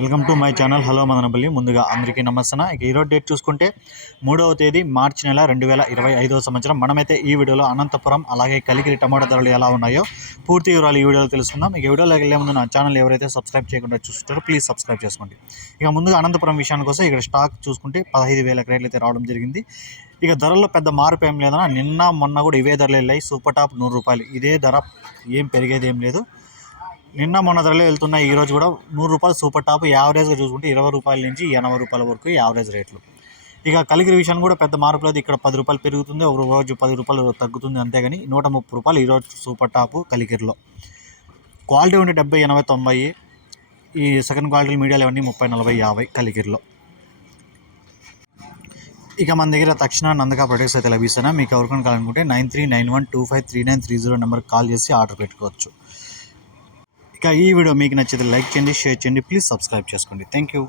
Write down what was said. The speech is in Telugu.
Welcome to my channel hello Madanapalle ముందుగా అందరికీ నమస్తే ఇక ఈరోజు డేట్ చూసుకుంటే మూడవ తేదీ మార్చి నెల రెండు వేల ఇరవై ఐదవ సంవత్సరం. మనమైతే ఈ వీడియోలో అనంతపురం అలాగే కలికిరి టమాటా ధరలు ఎలా ఉన్నాయో పూర్తి వివరాలు ఈ వీడియోలో తెలుసుకుందాం. ఇక వీడియోలోకి వెళ్ళే ముందు నా ఛానల్ ఎవరైతే సబ్స్క్రైబ్ చేయకుండా చూస్తారో ప్లీజ్ సబ్స్క్రైబ్ చేసుకోండి. ఇక ముందుగా అనంతపురం విషయానికి కోసం ఇక్కడ స్టాక్ చూసుకుంటే పదహైదు వేల క్రేట్లు అయితే రావడం జరిగింది. ఇక ధరల్లో పెద్ద మార్పు ఏం లేదన్నా నిన్న మొన్న కూడా ఇవే ధరలు వెళ్ళాయి. సూపర్ టాప్ నూరు రూపాయలు. ఇదే ధర ఏం పెరిగేది ఏం లేదు. నిన్న మొన్న ధరలో వెళ్తున్నాయి. ఈ రోజు కూడా నూరు రూపాయలు సూపర్ టాప్ యావరేజ్గా చూసుకుంటే ఇరవై రూపాయల నుంచి ఎనభై రూపాయల వరకు యావరేజ్ రేట్లు. ఇక కలిగిరి విషయం కూడా పెద్ద మార్పు లేదు. ఇక్కడ పది రూపాయలు పెరుగుతుంది. ఒక రోజు పది రూపాయలు తగ్గుతుంది అంతేగాని నూట ముప్పై రూపాయలు ఈరోజు సూపర్ టాప్ కలిగిరిలో. క్వాలిటీ ఉంటే డెబ్బై ఎనభై తొంభై. ఈ సెకండ్ క్వాలిటీ మీడియాలు ఇవన్నీ ముప్పై నలభై యాభై కలిగిరిలో. ఇక మన దగ్గర తక్షణ నందక ప్రొడక్ట్స్ అయితే లభిస్తున్నాయి మీకు ఎవరికైనా కావాలనుకుంటే nine three nine one two five three nine three zero నెంబర్కి కాల్ చేసి ఆర్డర్ పెట్టుకోవచ్చు. ఇక ఈ వీడియో మీకు నచ్చితే లైక్ చేయండి షేర్ చేయండి ప్లీజ్ సబ్స్క్రైబ్ చేసుకోండి. Thank you